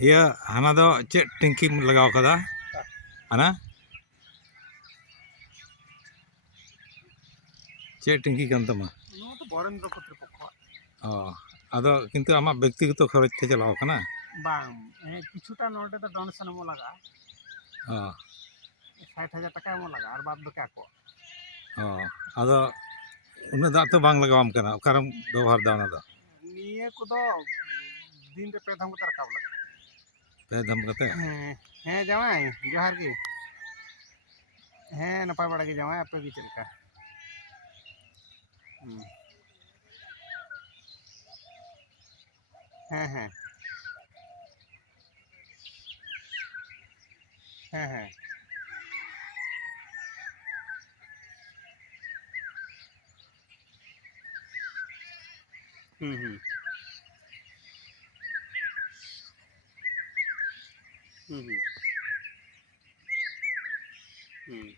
iya hana do cek tingki lagaw kada hana cek tingki kan tama ᱱᱚᱣᱟ ᱫᱚ ᱵᱚᱨᱮᱱᱫᱨᱚ ᱠᱚᱛᱨᱤᱯᱚᱠᱠᱷᱚ ᱚ ᱟᱫᱚ ᱠᱤᱱᱛᱩ ᱟᱢᱟᱜ ᱵᱮᱠᱛᱤᱜᱚᱛᱚ ᱠᱷᱚᱨᱚᱪ ᱛᱮ ᱪᱟᱞᱟᱣ ᱠᱟᱱᱟ ᱵᱟᱝ ᱠᱤᱪᱷᱩᱴᱟ ᱱᱚᱰᱮ ᱫᱚ ᱰᱚᱱᱮᱥᱚᱱ ᱮᱢᱚᱜ ᱞᱟᱜᱟᱜᱼᱟ ᱚ 60,000 টাকা এমন লাগা আর বাদ বাকি আকো ᱚ ᱟᱫᱚ ᱩᱱᱟᱹᱜ ᱫᱟᱜ ᱛᱚ ᱵᱟᱝ ᱞᱟᱜᱟᱣᱟᱢ ᱠᱟᱱᱟ ᱚᱠᱟᱨᱮᱢ ᱵᱮᱵᱚᱦᱟᱨ ᱫᱟ ᱚᱱᱟ ᱫᱚ ᱱᱤᱭᱟᱹ ᱠᱚᱫᱚ ᱫᱤᱱ ᱨᱮ 2 ᱫᱷᱟᱣ ᱠᱟᱛᱮ ᱨᱟᱠᱟᱵ ᱞᱟᱜᱟᱜᱼᱟ ᱯᱮ ᱫᱷᱟᱢ ᱠᱟᱛᱮ ᱦᱮᱸ ᱡᱟᱶᱟᱭ ᱡᱚᱦᱟᱨ ᱜᱮ ᱦᱮᱸ ᱱᱟᱯᱟᱭ ᱵᱟᱲᱟ ᱜᱮ ᱡᱟᱶᱟᱭ ᱟᱯᱮ ᱜᱮ ᱪᱮᱫ ᱞᱮᱠᱟ ᱦᱮᱸ ᱦᱮᱸ ᱦᱮᱸ ᱦᱮᱸ ᱦᱩᱸ ᱦᱩᱸ হুম হুম হুম